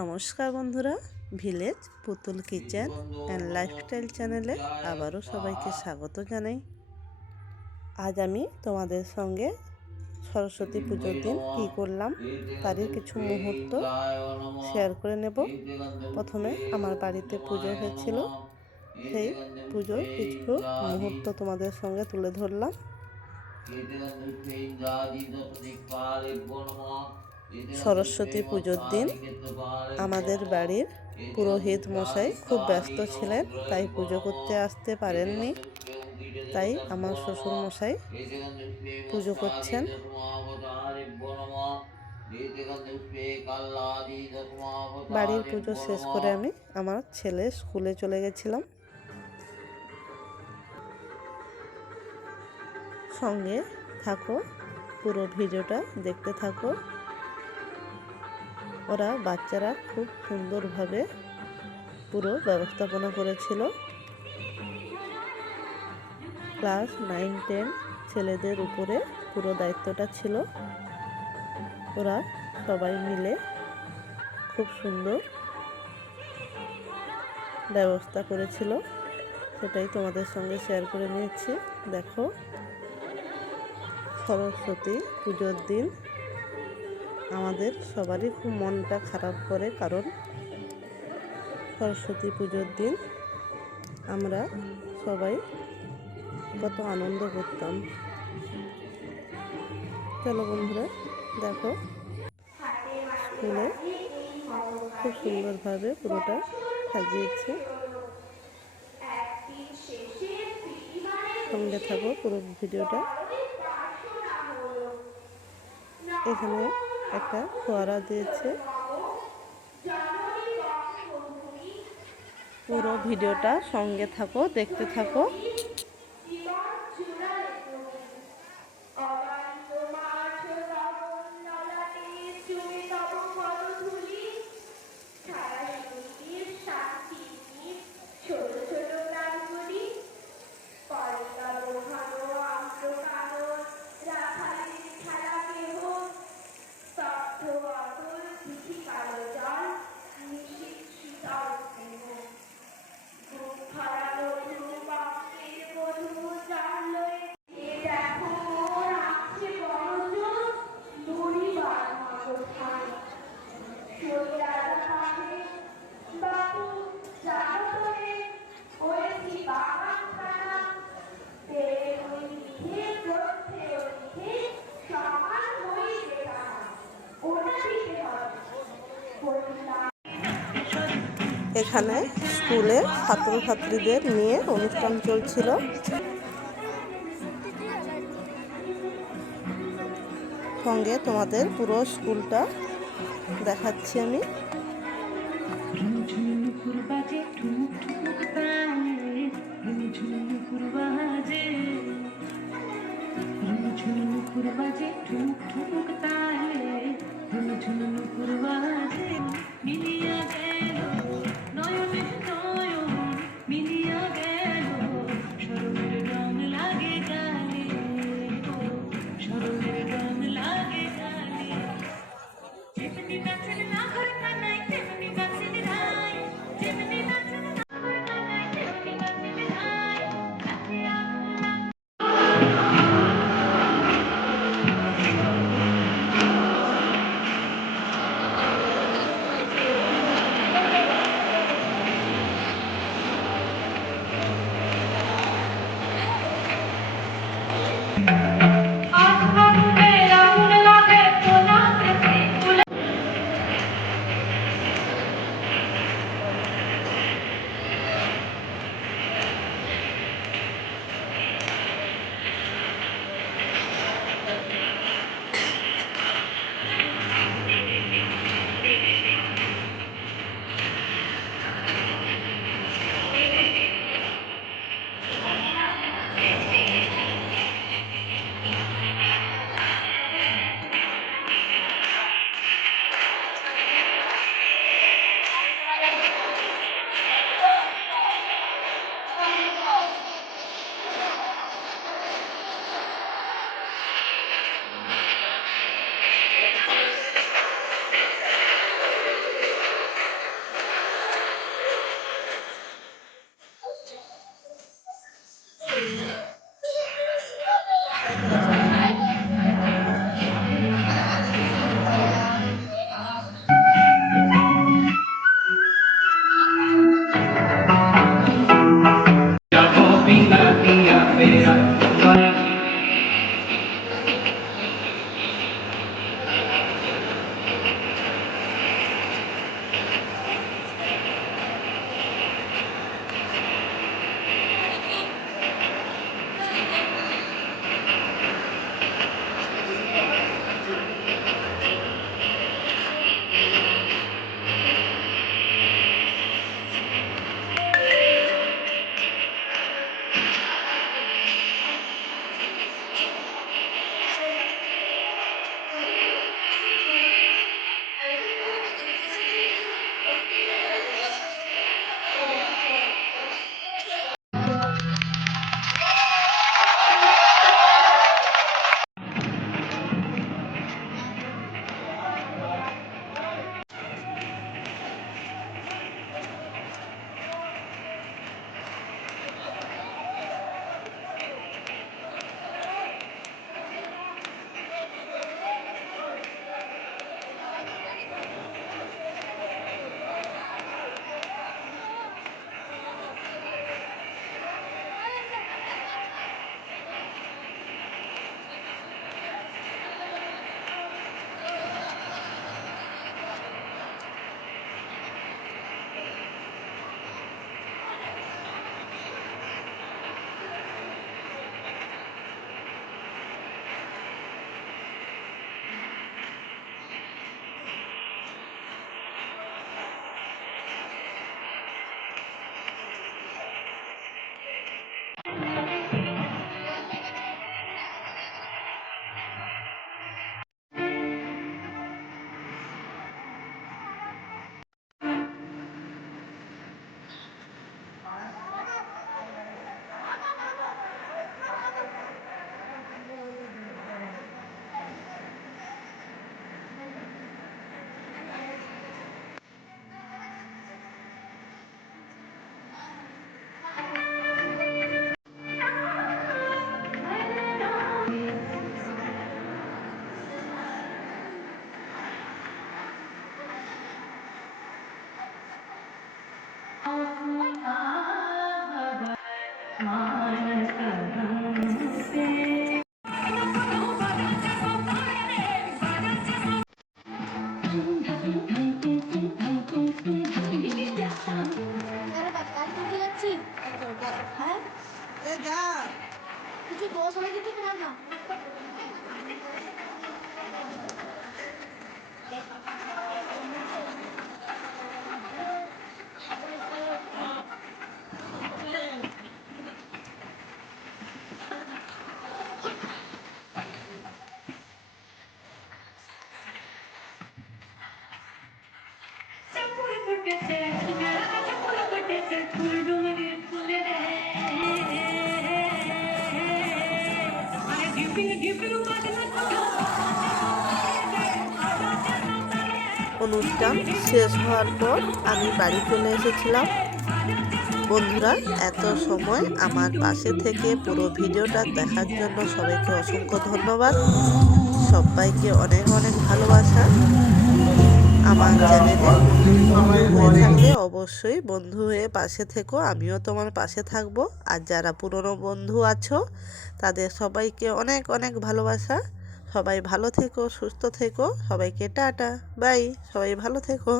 নমস্কার বন্ধুরা, ভিলেজ পুতুল কিচেন অ্যান্ড লাইফস্টাইল চ্যানেলে আবারও সবাইকে স্বাগত জানাই। আজ আমি তোমাদের সঙ্গে সরস্বতী পুজোর দিন কী করলাম তারই কিছু মুহূর্ত শেয়ার করে নেব। প্রথমে আমার বাড়িতে পুজো হয়েছিল, সেই পুজোর কিছু মুহূর্ত তোমাদের সঙ্গে তুলে ধরলাম। সরস্বতী পুজোর দিন আমাদের বাড়ির পুরোহিত মশাই খুব ব্যস্ত ছিলেন, তাই পুজো করতে আসতে পারেননি। তাই আমার শ্বশুর মশাই পুজো করছেন। বাড়ির পুজো শেষ করে আমি আমার ছেলে স্কুলে চলে গেছিলাম। সঙ্গে থাকো, পুরো ভিডিওটা দেখতে থাকো। ওরা বাচ্চারা খুব সুন্দরভাবে পুরো ব্যবস্থাপনা করেছিল। ক্লাস নাইন, টেন ছেলেদের উপরে পুরো দায়িত্বটা ছিল। ওরা সবাই মিলে খুব সুন্দর ব্যবস্থা করেছিল। সেটাই তোমাদের সঙ্গে শেয়ার করে নিয়েছি। দেখো, সরস্বতী পুজোর দিন আমাদের সবারই খুব মনটা খারাপ করে, কারণ সরস্বতী পুজোর দিন আমরা সবাই কত আনন্দ করতাম। চলো বন্ধুরা, দেখো। স্কুলে খুব সুন্দরভাবে পুরোটা সাজিয়েছে। সঙ্গে থাকো পুরো ভিডিওটা। এখানে একটা ফোয়ারা দিয়েছে। পুরো ভিডিওটা সঙ্গে থাকো দেখতে থাকো। এখানে স্কুলে ছাত্রছাত্রীদের নিয়ে অনুষ্ঠান চলছিল। সঙ্গে তোমাদের পুরো স্কুলটা দেখাচ্ছি আমি। ঝুমঝুমুকুর বাজে ঠুমুক তালে ঝুমঝুমুকুর বাজে। I, I, I, অনুষ্ঠান শেষ হওয়ার পর আমি বাড়ি চলে এসেছিলাম। বন্ধুরা, এত সময় আমার পাশে থেকে পুরো ভিডিওটা দেখার জন্য সবাইকে অসংখ্য ধন্যবাদ। সবাইকে অনেক অনেক ভালোবাসা। আমার চ্যানেলে। থাকলে অবশ্যই বন্ধু হয়ে পাশে থেকো। আমিও তোমার পাশে থাকব। আর যারা পুরনো বন্ধু আছো তাদের সবাইকে অনেক অনেক ভালোবাসা। সবাই ভালো থেকো সুস্থ থেকো। সবাইকে টাটা। বাই। সবাই ভালো থেকো।